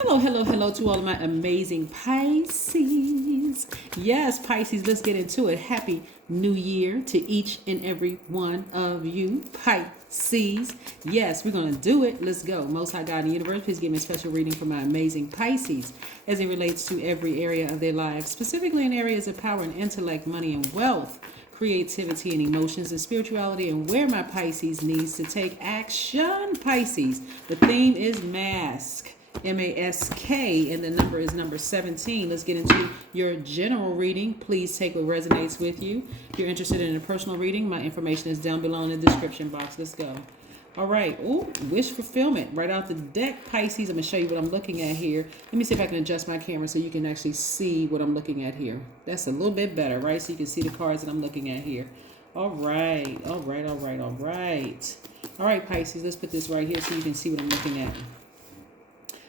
Hello, hello, hello to all of my amazing Pisces. Yes, Pisces, let's get into it. Happy New Year to each and every one of you, Pisces. Yes, we're going to do it. Let's go. Most High God in the universe, please give me a special reading for my amazing Pisces as it relates to every area of their lives, specifically in areas of power and intellect, money and wealth, creativity and emotions and spirituality, and where my Pisces needs to take action. Pisces, the theme is mask. MASK, and the number is number 17. Let's get into your general reading. Please take what resonates with you. If you're interested in a personal reading, my information is down below in the description box. Let's go. All right. Ooh, wish fulfillment. Right out the deck, Pisces. I'm going to show you what I'm looking at here. Let me see if I can adjust my camera so you can actually see what I'm looking at here. That's a little bit better, right? So you can see the cards that I'm looking at here. All right. All right. All right. All right. All right, Pisces. Let's put this right here so you can see what I'm looking at.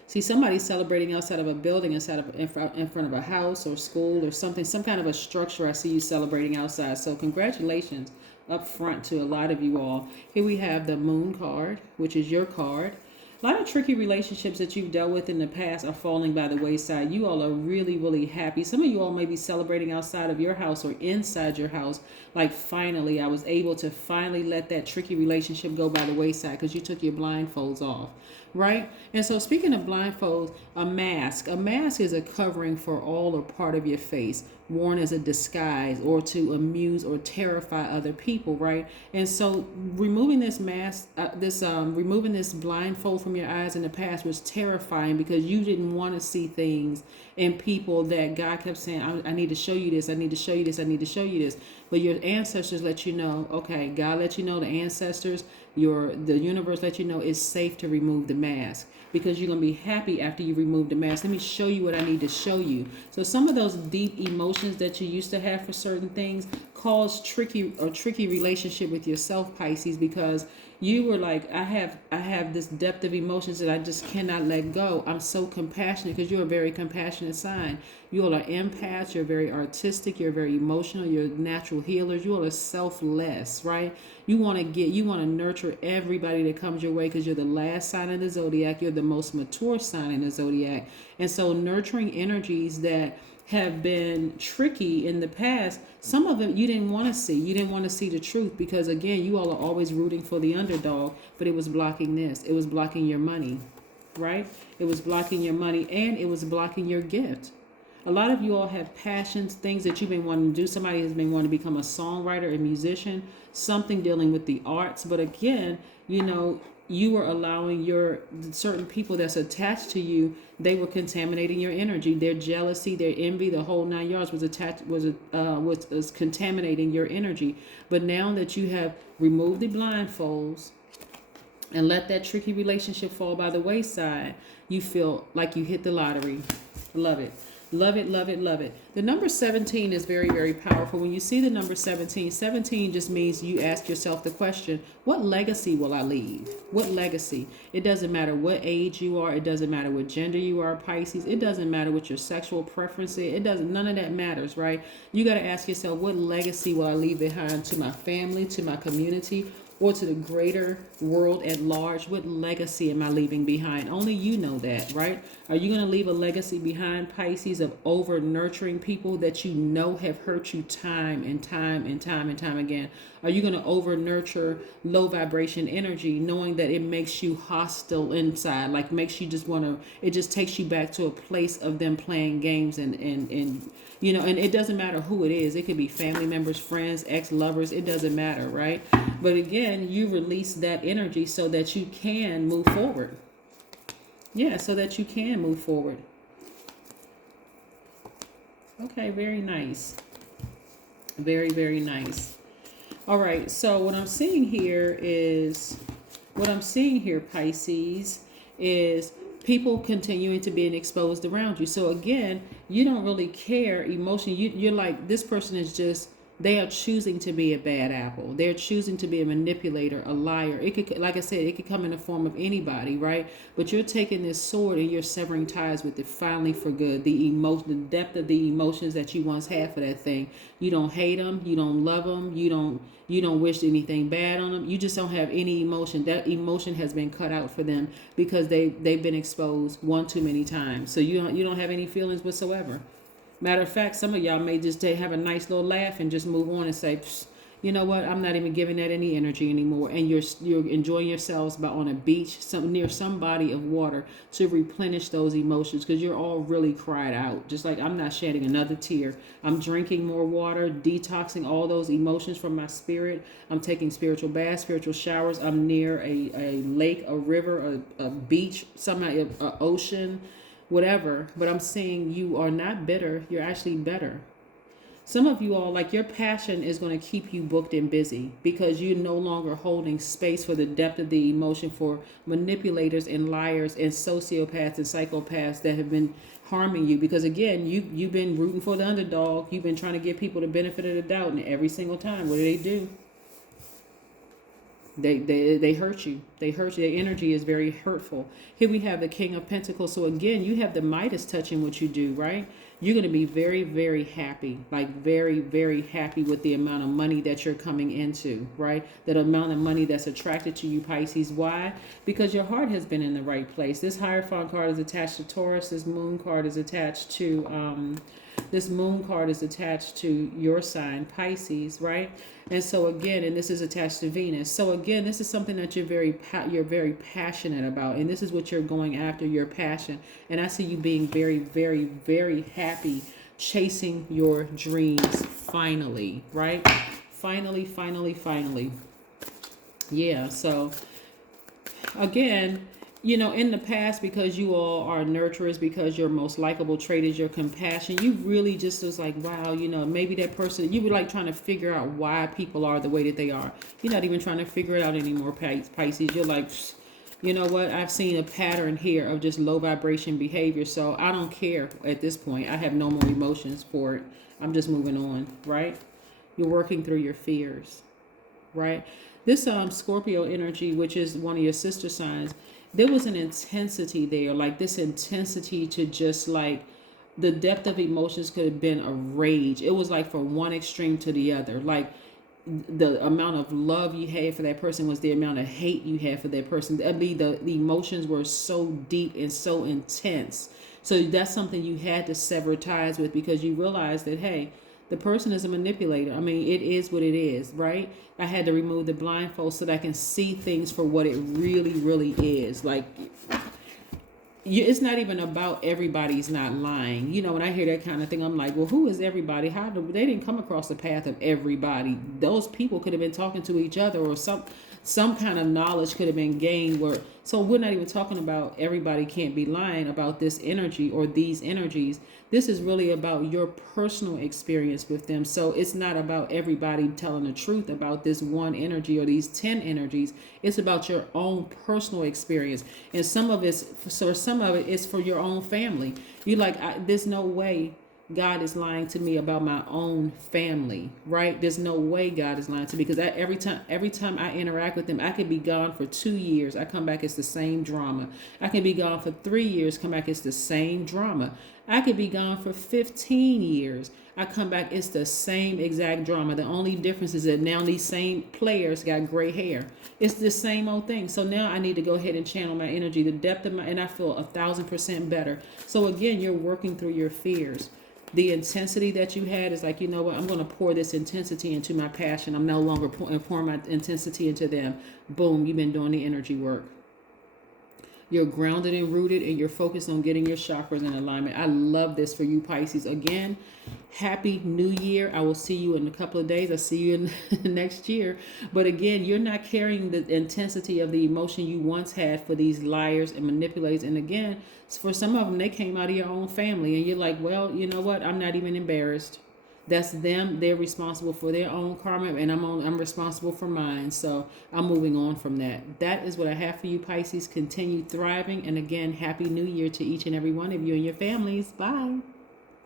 See, somebody's celebrating outside of a building, in front of a house or school or something, some kind of a structure. I see you celebrating outside. So congratulations up front to a lot of you all. Here we have the Moon card, which is your card. A lot of tricky relationships that you've dealt with in the past are falling by the wayside. You all are really, really happy. Some of you all may be celebrating outside of your house or inside your house. Like, finally, I was able to finally let that tricky relationship go by the wayside because you took your blindfolds off, right? And so speaking of blindfolds, a mask is a covering for all or part of your face, worn as a disguise or to amuse or terrify other people, right? And so removing this mask, removing this blindfold from your eyes in the past was terrifying because you didn't want to see things in people that God kept saying, I need to show you this, I need to show you this, I need to show you this. But your ancestors let you know, okay, God let you know, the ancestors, the universe let you know it's safe to remove the mask because you're going to be happy after you remove the mask. Let me show you what I need to show you. So some of those deep emotions that you used to have for certain things cause tricky relationship with yourself, Pisces, because you were like, I have this depth of emotions that I just cannot let go. I'm so compassionate because you're a very compassionate sign. You all are empaths. You're very artistic. You're very emotional. You're natural healers. You all are selfless, right? You want to nurture everybody that comes your way because you're the last sign in the zodiac. You're the most mature sign in the zodiac. And so nurturing energies that have been tricky in the past, some of them you didn't want to see. You didn't want to see the truth because, again, you all are always rooting for the underdog, but it was blocking this. It was blocking your money, right? It was blocking your money and it was blocking your gift. A lot of you all have passions, things that you've been wanting to do. Somebody has been wanting to become a songwriter, a musician, something dealing with the arts. But again, you were allowing your certain people that's attached to you, they were contaminating your energy. Their jealousy, their envy, the whole 9 yards was contaminating your energy. But now that you have removed the blindfolds and let that tricky relationship fall by the wayside, you feel like you hit the lottery. Love it. Love it, love it, love it. The number 17 is very, very powerful. When you see the number 17, 17 just means you ask yourself the question, what legacy will I leave? What legacy? It doesn't matter what age you are. It doesn't matter what gender you are, Pisces. It doesn't matter what your sexual preference is. None of that matters, right? You got to ask yourself, what legacy will I leave behind to my family, to my community, or to the greater world at large? What legacy am I leaving behind? Only you know that, right? Are you going to leave a legacy behind, Pisces, of over nurturing people that you know have hurt you time and time and time and time again? Are you going to over nurture low vibration energy, knowing that it makes you hostile inside, like makes you just want to, it just takes you back to a place of them playing games and it doesn't matter who it is. It could be family members, friends, ex-lovers. It doesn't matter, right? But again, you release that energy so that you can move forward. Yeah, so that you can move forward. Okay, very nice. Very, very nice. All right, so what I'm seeing here, Pisces, is people continuing to being exposed around you. So again, you don't really care emotionally. You're like, this person is just They are choosing to be a bad apple. They're choosing to be a manipulator, a liar. It could, like I said, it could come in the form of anybody, right? But you're taking this sword and you're severing ties with it finally for good. The emotion, the depth of the emotions that you once had for that thing. You don't hate them. You don't love them. You don't wish anything bad on them. You just don't have any emotion. That emotion has been cut out for them because they've been exposed one too many times. So you don't have any feelings whatsoever. Matter of fact, some of y'all may just have a nice little laugh and just move on and say, you know what, I'm not even giving that any energy anymore. And you're enjoying yourselves by on a beach, near some body of water to replenish those emotions, because you're all really cried out. Just like, I'm not shedding another tear. I'm drinking more water, detoxing all those emotions from my spirit. I'm taking spiritual baths, spiritual showers. I'm near a lake, a river, a beach, somehow an ocean, whatever. But I'm saying you are not bitter. You're actually better. Some of you all, like, your passion is going to keep you booked and busy because you're no longer holding space for the depth of the emotion for manipulators and liars and sociopaths and psychopaths that have been harming you. Because again, you've been rooting for the underdog. You've been trying to give people the benefit of the doubt, and every single time, what do? They hurt you. They hurt you. Their energy is very hurtful. Here we have the King of Pentacles. So again, you have the Midas touching what you do, right? You're going to be very, very happy, like very, very happy with the amount of money that you're coming into, right? That amount of money that's attracted to you, Pisces. Why? Because your heart has been in the right place. This Hierophant card is attached to Taurus. This Moon card is attached to your sign, Pisces, right? And so again, and this is attached to Venus. So again, this is something that you're very passionate about, and this is what you're going after, your passion. And I see you being very, very, very happy, chasing your dreams finally, right? Finally, finally, finally. Yeah, so again, you know, in the past, because you all are nurturers, because your most likable trait is your compassion, you really just was like, wow, you know, maybe that person, you were like trying to figure out why people are the way that they are. You're not even trying to figure it out anymore, Pisces. You're like, you know what, I've seen a pattern here of just low vibration behavior, so I don't care at this point. I have no more emotions for it. I'm just moving on, right? You're working through your fears, right? This Scorpio energy, which is one of your sister signs, there was an intensity there, like this intensity to just like the depth of emotions could have been a rage. It was like from one extreme to the other. Like the amount of love you had for that person was the amount of hate you had for that person. I mean, the emotions were so deep and so intense. So that's something you had to sever ties with, because you realized that, hey, the person is a manipulator. I mean, it is what it is, right? I had to remove the blindfold so that I can see things for what it really, really is. Like, it's not even about everybody's not lying. You know, when I hear that kind of thing, I'm like, well, who is everybody? They didn't come across the path of everybody. Those people could have been talking to each other, or some kind of knowledge could have been gained. So we're not even talking about everybody can't be lying about this energy or these energies. This is really about your personal experience with them. So it's not about everybody telling the truth about this one energy or these 10 energies. It's about your own personal experience. And some of it is for your own family. You're like, there's no way God is lying to me about my own family, right? There's no way God is lying to me, because every time I interact with them, I could be gone for 2 years. I come back, it's the same drama. I can be gone for 3 years, come back, it's the same drama. I could be gone for 15 years. I come back, it's the same exact drama. The only difference is that now these same players got gray hair. It's the same old thing. So now I need to go ahead and channel my energy, the depth of and I feel 1,000% better. So again, you're working through your fears. The intensity that you had is like, you know what, I'm going to pour this intensity into my passion. I'm no longer pouring my intensity into them. Boom, you've been doing the energy work. You're grounded and rooted, and you're focused on getting your chakras in alignment. I love this for you, Pisces. Again, happy new year. I will see you in a couple of days. I'll see you in next year. But again, you're not carrying the intensity of the emotion you once had for these liars and manipulators. And again, for some of them, they came out of your own family, and you're like, well, you know what? I'm not even embarrassed. That's them. They're responsible for their own karma, and I'm responsible for mine. So I'm moving on from that. That is what I have for you, Pisces. Continue thriving. And again, happy new year to each and every one of you and your families. Bye.